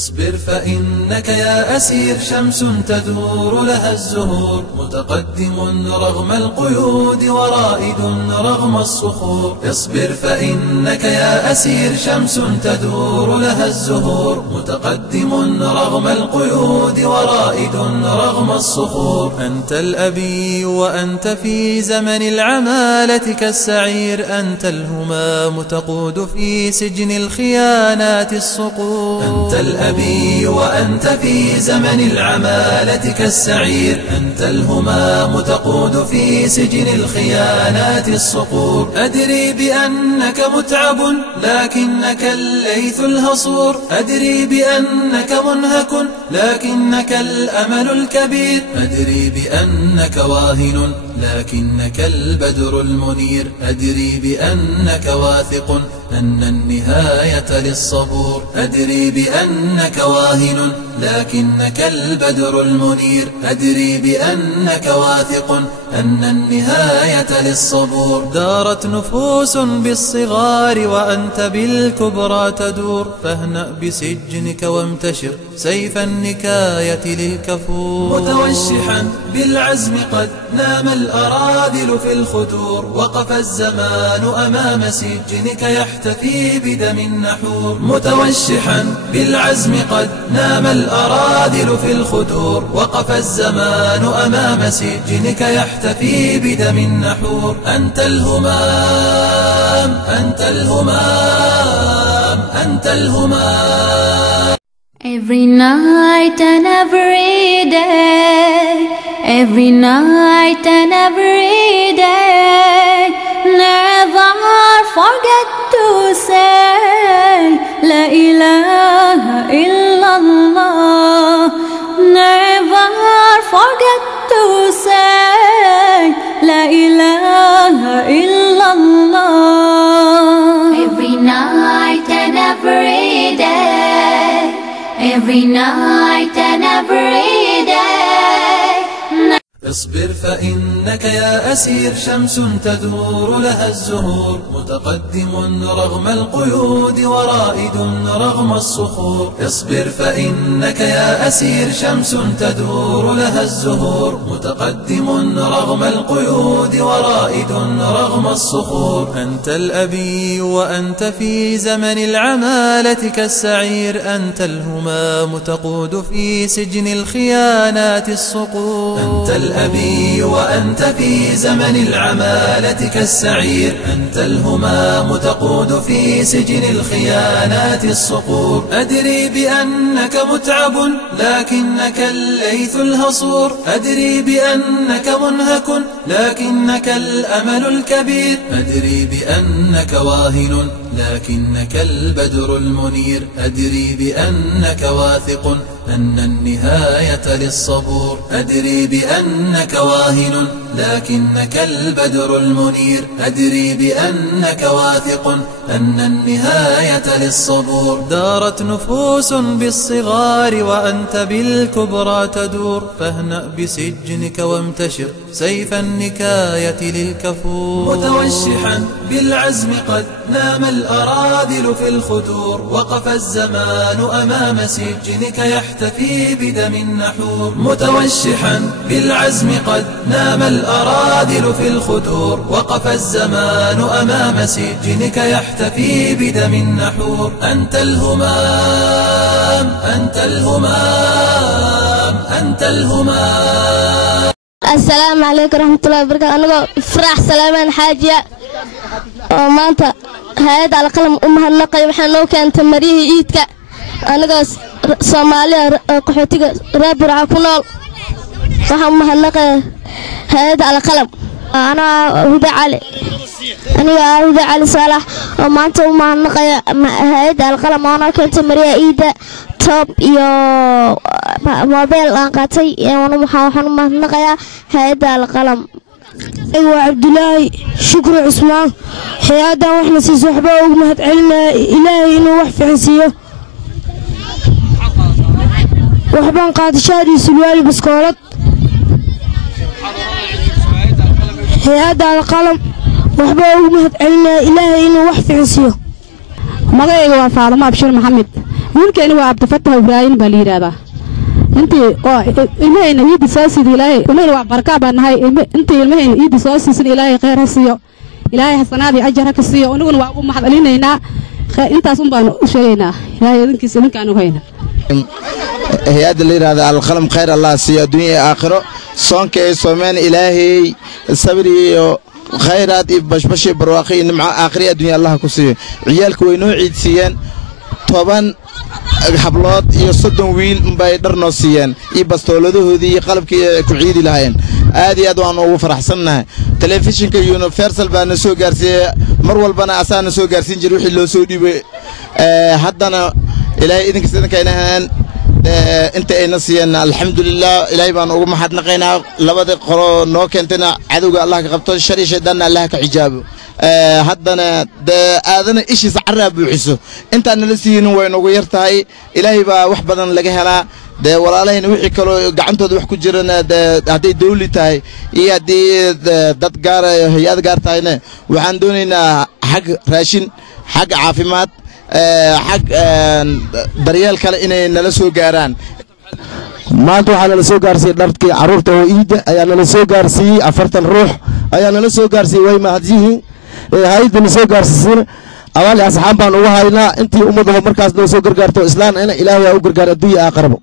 اصبر فإنك يا أسير شمس تدور لها الزهور، متقدم رغم القيود ورائد رغم الصخور. اصبر فإنك يا أسير شمس تدور لها الزهور، متقدم رغم القيود ورائد رغم الصخور. أنت الأبي وأنت في زمن العمالة كالسعير، أنت الهمام تقود في سجن الخيانات الصقور. أنت الأبي وأنت في زمن العمالة كالسعير، أنت الهمام تقود في سجن الخيانات الصقور. أدري بأنك متعب لكنك الليث الهصور، أدري بأنك منهك لكنك الأمل الكبير، أدري بأنك واهن لكنك البدر المنير، أدري بأنك واثق أن النهاية للصبور، أدري بأنك واهن لكنك البدر المنير، أدري بأنك واثق أن النهاية للصبور. دارت نفوس بالصغار وأنت بالكبرى تدور، فاهنأ بسجنك وامتشر سيف النكاية للكفور. متوشحا بالعزم قد نام الأراذل في الختور، وقف الزمان أمام سجنك يحتفي بدم النحور. متوشحا بالعزم قد نام الأراذل في الختور، وقف الزمان أمام سجنك يحتفي بدم النحور. أنت الهمام أنت الهمام أنت الهمام. Every night and every day, every night and every day, never forget to say La ilaha illallah. Never forget to say La ilaha illallah. Every night and every day, every night and every day. اصبر فإنك يا أسير شمس تدور لها الزهور، متقدم رغم القيود ورائد رغم الصخور. اصبر فإنك يا أسير شمس تدور لها الزهور، متقدم رغم القيود ورائد رغم الصخور. أنت الأبي وأنت في زمن العمالة كالسعير، أنت الهمام تقود في سجن الخيانات الصقور. أنت الأبي وأنت في زمن العمالة كالسعير، أنت الهمام تقود في سجن الخيانات الصقور. أدري بأنك متعب لكنك الليث الهصور، أدري بأنك منهك لكنك الأمل الكبير، أدري بأنك واهن لكنك البدر المنير، أدري بأنك واثق أن النهاية للصبور، أدري بأنك واهن لكنك البدر المنير، أدري بأنك واثق أن النهاية للصبور. دارت نفوس بالصغار وأنت بالكبرى تدور، فاهنأ بسجنك وامتشر سيف النكاية للكفور. متوشحا بالعزم قد نام الأراذل في الختور، وقف الزمان أمام سجنك يحتفي بدم النحور. متوشحا بالعزم قد نام الأراذل في الختور، وقف الزمان أمام سجنك يحتفي بدم النحور. أنت الهمام أنت الهمام أنت الهمام. السلام عليكم ورحمة الله وبركاته. أنا فرح سليمان حاجة ومانتا هيدا على قلم أمها النقي وحنو كانت مريه إيدك. أنا صوماليا قحوتي رابر عكونال وحمها النقي هيدا على قلم. أنا هدى علي، أنا هدى علي صالح ومانتا أمها النقي هيدا على قلم. أنا كانت مريه إيدك توب يو موبيل aan qaatay waxaan u mahadnaqayaa hay'adda alqalam. أيوة عبد الله شكر عثمان hay'addan waxna siiso waxba ugu mahadcelinaa ilaahay inuu wax fiican siiyo. waxbaan qaadashaadii sulwaali baskoolad hay'adda alqalam waxba ugu mahadcelinaa ilaahay inuu wax fiican siiyo. magacayga waa Faadimo Abshir Maxamed wiilkeena waa Cabdifatah Ibrahim baa la yiraahdaa intii oo ilmahayna iidi soo sidii ilaahay ilmahayna waa baraka baan nahay intii ilmahayna iidi soo siisan ilaahay khayr ha siiyo ilaahay hasanaad iyo ajar ha ka siiyo aniguna waa ugu mahadcelinaynaa intaas un baan u sheegaynaa ilaahay idinkiisa idinkaan u hayna hay-adda la yiraahdo alqalam khayr allah siiyo adduunya iyo aakhiro soonka ay soomeen ilaahay sabri iyo khayraad iyo bashbashi barwaaqi nimco aakhiri adduunya allah ku siiyo ciyaalku way noo ciidsiiyeen 10 hablood iyo 30 wiil bay dhar noo siiyeen iyo bastooladahoodii iyo qalabkii ku ciidi lahaayeen aad iyo aad waan ugu faraxsanahay telefishinka Universal baan soo gaarsiiyay mar walbana asaan soo gaarsiin jiray wixii loo soo dhibay haddana ilaahay idinkiisa idinkaynaan inta ayna siiyeen alxamdulillah ilaahay baan ugu mahadnaqaynaa labada qolo noo keentayna cadowga Allah ka qabto shari shaydan Allah ka xijaabo haddana aadana ishiisa carraa buuxiso inta nala siiyeen way noogu yartahay ilaahay baa wax badan laga helaa walaalahayna wixii kale gacantooda wax ku jirana haday dawli tahay iyo hadii dad gaar hay'ad gaar tahayna waxaan doonaynaa xaq raashin xaq caafimaad xaq daryeel kale inay nala soo gaaraan maanta waxaa nala soo gaarsiiyay dharkii carruurta oo iida ayaa nala soo gaarsiiyey 40 ruux ayaa nala soo gaarsiiyey way mahadyihiin hay'adda soo gaarsiisay awaali asxaab baan ugu haynaa intii ummadda markaas noo soo gargaarto islaan ina ilaahay u gargaar adduunyo aakhiraba